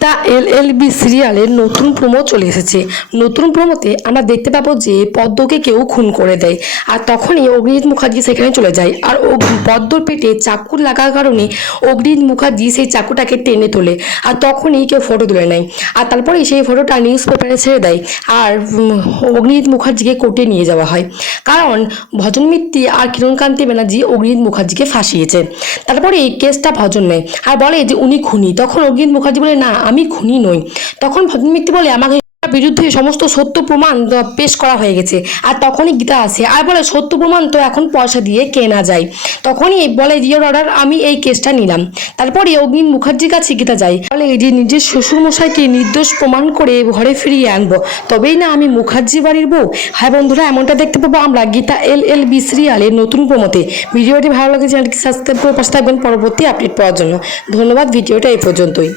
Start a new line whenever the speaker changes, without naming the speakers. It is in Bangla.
দ্য এল এল বি সিরিয়ালের নতুন প্রোমো চলে এসেছে। নতুন প্রোমোতে আমরা দেখতে পাবো যে পদ্মকে কেউ খুন করে দেয়। আর তখনই অগ্নিজিৎ মুখার্জি সেখানে চলে যায়। আর ও পদ্মর পেটে চাকু লাগার কারণে অগ্নিজিৎ মুখার্জি সেই চাকুটাকে টেনে তোলে। আর তখনই কেউ ফটো তুলে নেয়। আর তারপরে সেই ফটোটা নিউজ পেপারে ছেড়ে দেয়। আর অগ্নিজিৎ মুখার্জিকে কোর্টে নিয়ে যাওয়া হয়। কারণ ভজন মিত্তি আর কিরণকান্তি ব্যানার্জি অগ্নিজিৎ মুখার্জিকে ফাঁসিয়েছে। তারপরে এই কেসটা ভজন নেয়। আর বলে যে, উনি খুনি। তখন অগ্নিজিৎ মুখার্জি বলে, না আমি খুনি নই। তখন ভজন মিত্তি বলে, আমাকে বিরুদ্ধে সমস্ত সত্য প্রমাণ পেশ করা হয়ে গেছে। আর তখনই গীতা আসে। আর বলে, সত্য প্রমাণ তো এখন পয়সা দিয়ে কেনা যায়? তখনই বলে জিওর অর্ডার আমি এই কেসটা নিলাম। তারপরে অগ্নি মুখার্জির কাছে গীতা যায়। বলে যে নিজের শ্বশুরমশাইকে নির্দোষ প্রমাণ করে ঘরে ফিরিয়ে আনব, তবেই না আমি মুখার্জি বাড়ির বউ? হ্যাঁ বন্ধুরা, এমনটা দেখতে পাবো আমরা গীতা এল এল বি সিরিয়ালের নতুন প্রমোতে ভিডিওটি ভালো লাগে চ্যানেলটি সাবস্ক্রাইব করে পাশে থাকবেন পরবর্তী আপডেট পাওয়ার জন্য। ধন্যবাদ, ভিডিওটা এই পর্যন্তই।